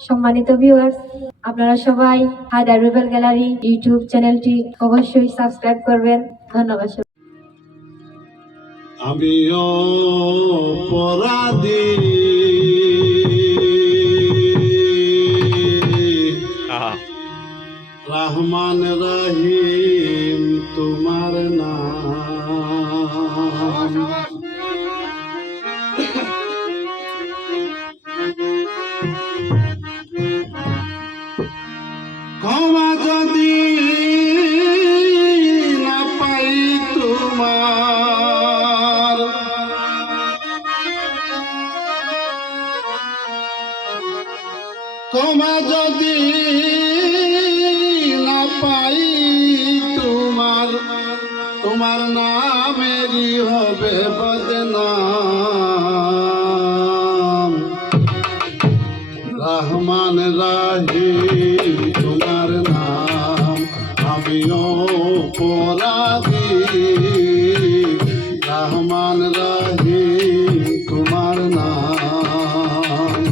সম্মানিত ভিউয়ার্স, আপনারা সবাই হায়দার রুবেল গ্যালারি ইউটিউব চ্যানেলটি অবশ্যই সাবস্ক্রাইব করবেন। ধন্যবাদ। আমি অপরাধী রহমান রহিম তোমার নাম। ক্ষমা যদি না পাই তোমার, ক্ষমা যদি না পাই তোমার, তোমার নামেরই হবে বদনাম। রহমান রাহিম তোমার নাম, আমি অপরাধী রহমান রাহিম তোমার নাম।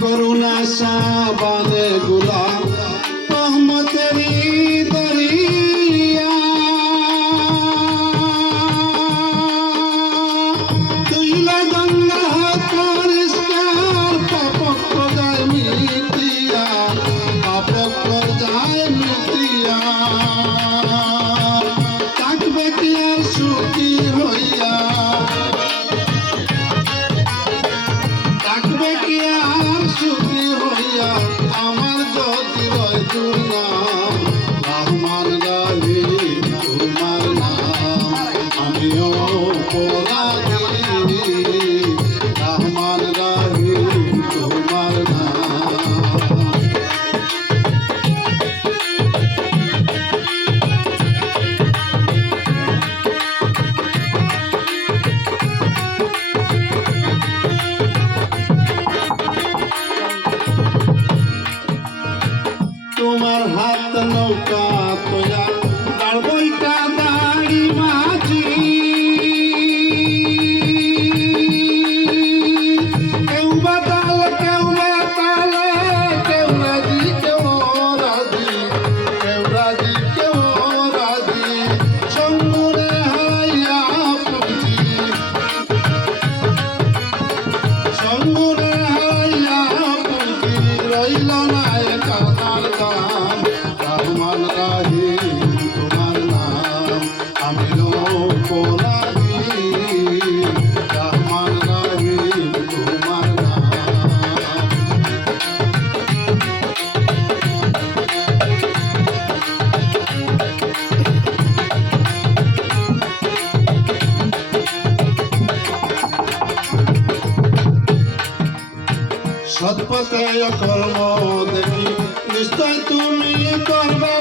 করুণা সাবানে গুলাম রহমতেরি দরিয়া, তুইলা গঙ্গা পরিষ্কার পাপক যায় মিটিয়া, পাপক যায় মিটিয়া। থাকবে কি আর সুখী হইয়া, থাকবে কি আর সুখী হইয়া আমার যদি রয় তোর নাম। রহমান রাহিম তোমার নাম, আমি অপরাধী রহমান রাহিম তোমার নাম। তোমার হাত নৌকা তোয়া বইটা দাড়ি মাঝি, কেউ বাতাল কেউ বাতালে, কেউ রাজি কেউ রাজি, কেউ রাজি কেউ রাজি। সঙ্গুরে হাইয়া পুঁজি, সঙ্গুরে হাইয়া পুঁজি, রইল না একাধার দাম। রহমান রাহিম তোমার নাম, আমি অপরাধী রহমান রাহিম তোমার নাম। সৎপথে কর্ম দেখি নিশ্চয় তুমি করবে।